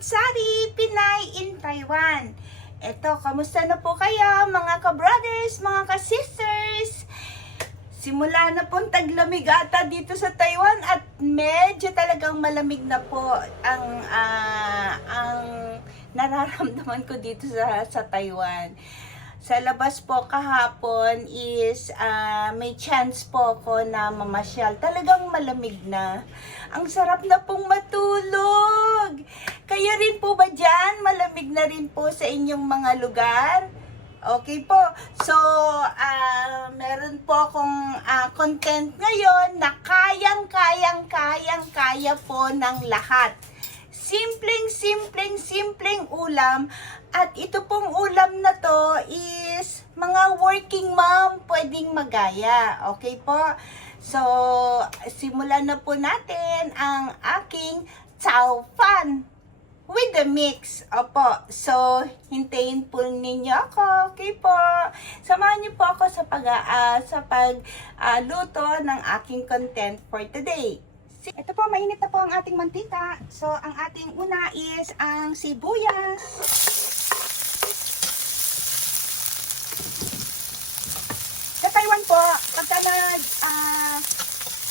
Sari, Pinay in Taiwan. Eto, kamusta na po kayo mga ka-brothers, mga ka-sisters? Simula na pong taglamig ata dito sa Taiwan at medyo talagang malamig na po ang nararamdaman ko dito sa Taiwan. Sa labas po kahapon is may chance po ako na mamasyal. Talagang malamig na. Ang sarap na pong matulog. Kaya rin po ba dyan? Malamig na rin po sa inyong mga lugar? Okay po. So, meron po akong content ngayon na kaya po ng lahat. Simpleng ulam. At ito pong ulam na to is mga working mom pwedeng magaya. Okay po? So, simulan na po natin ang aking chow fan with the mix. Opo. So, hintayin po ninyo ako. Okay po? Samahan niyo po ako sa pagluto ng aking content for today. Ito po, mainit na po ang ating mantika. So, ang ating una is ang sibuyas. Sa Taiwan po, pagka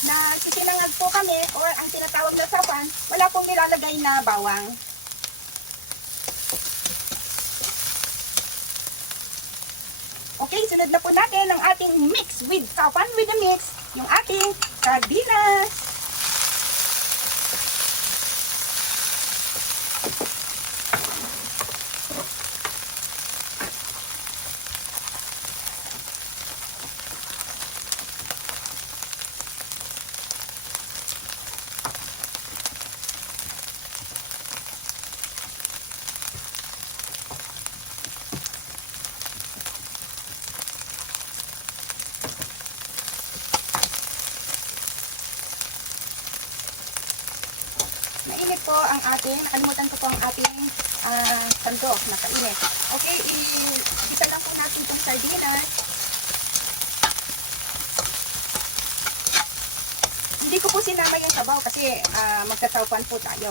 nagsisinangag po kami or ang tinatawag na sapan, wala pong nilalagay na bawang. Okay, sunod na po natin ang ating mix with sapan with the mix, yung ating sardinas. Mainit po ang ating, nakalimutan ko po ang ating sandok na kainit. Okay, isa lang po natin itong sardinas. Hindi ko po sinama yung sabaw kasi magkasawpan po tayo.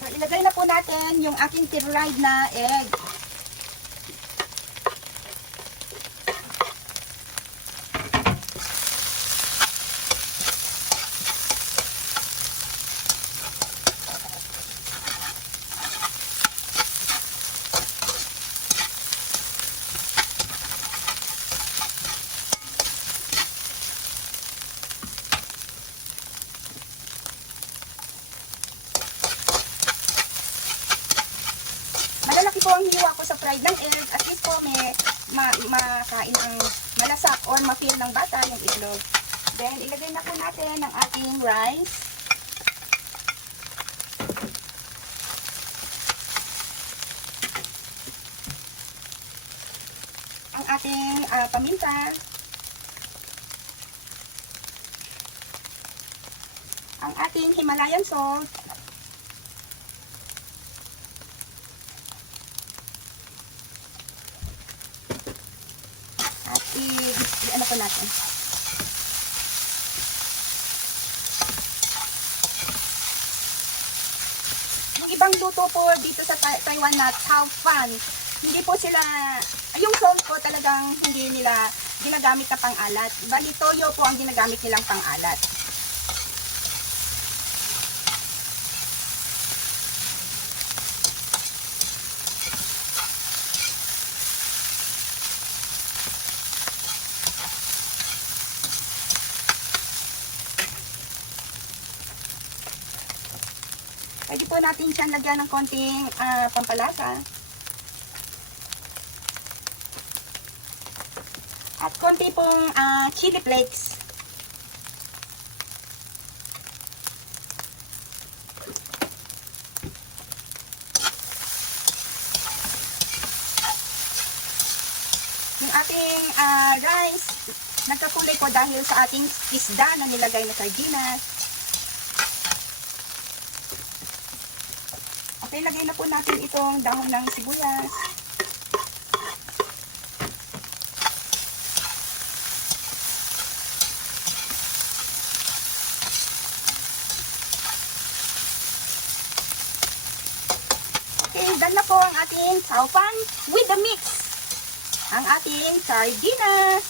So, ilagay na po natin yung aking tiried na egg. Malalaki po ang hiwa ko sa fried ng egg. At least po may makain ang malasak or ma-feel ng bata yung itlog. Then, ilagay na po natin ang ating rice. Ang ating paminta. Ang ating Himalayan salt. At ano po natin. Yung ibang luto po dito sa Taiwan na chow fan, hindi po sila, yung salt po talagang hindi nila ginagamit na pang-alat. Bali, toyo po ang ginagamit nilang pang-alat. Pwede po natin siyang lagyan ng konting pampalasa. At konti pong chili flakes. Yung ating rice, nagkakulay po dahil sa ating isda na nilagay na sardinas. Okay, lagay na po natin itong dahon ng sibuyas. handa na po ang ating saupan with the mix. Ang ating sardinas.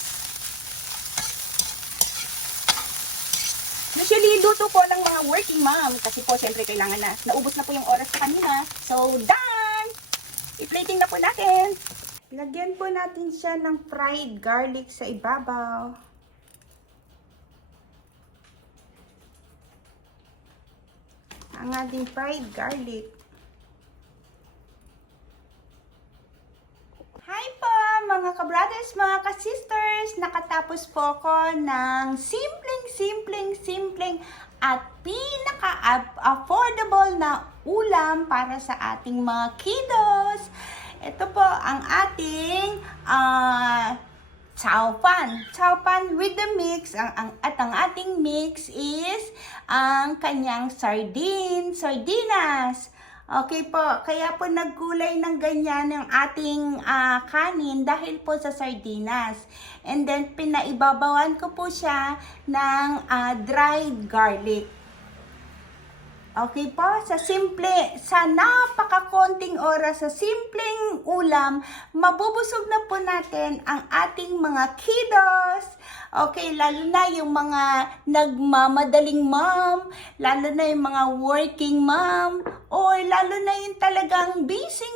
Usually, luto po ng mga working mom. Kasi po, syempre, kailangan na. Naubos na po yung oras sa kanila. So, done! I-plating na po natin. Lagyan po natin siya ng fried garlic sa ibabaw. Ang ating fried garlic. Hi po mga ka-brothers, mga ka-sisters! Nakatapos po ako ng simpleng at pinaka-affordable na ulam para sa ating mga kiddos. Ito po ang ating Chowpan with the mix. At ang ating mix is ang kanyang sardinas. Okay po, kaya po nagkulay ng ganyan yung ating kanin dahil po sa sardinas. And then pinaibabawan ko po siya ng dried garlic. Okay po, sa napakakonting oras, sa simpleng ulam, mabubusog na po natin ang ating mga kiddos. Okay, lalo na yung mga nagmamadaling mom, lalo na yung mga working mom, o lalo na yung talagang busy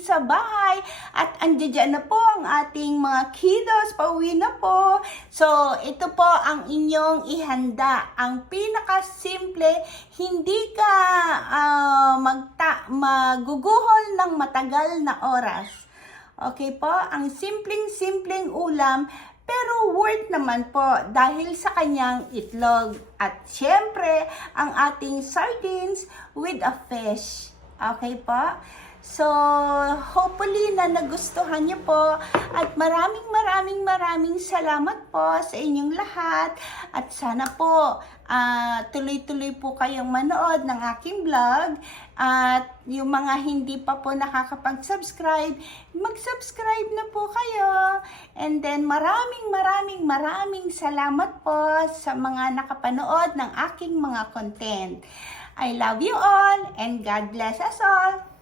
sa bahay. At andyan na po ang ating mga kiddos, pauwi na po. So, ito po ang inyong ihanda. Ang pinakasimple, hindi ka maguguhol ng matagal na oras. Okay po, ang simpleng ulam, pero worth naman po dahil sa kanyang itlog. At syempre, ang ating sardines with a fish. Okay po? So, hopefully na nagustuhan niyo po. At maraming salamat po sa inyong lahat. At sana po, tuloy-tuloy po kayong manood ng aking vlog. At yung mga hindi pa po nakakapag-subscribe, mag-subscribe na po kayo. And then maraming salamat po sa mga nakapanood ng aking mga content. I love you all and God bless us all.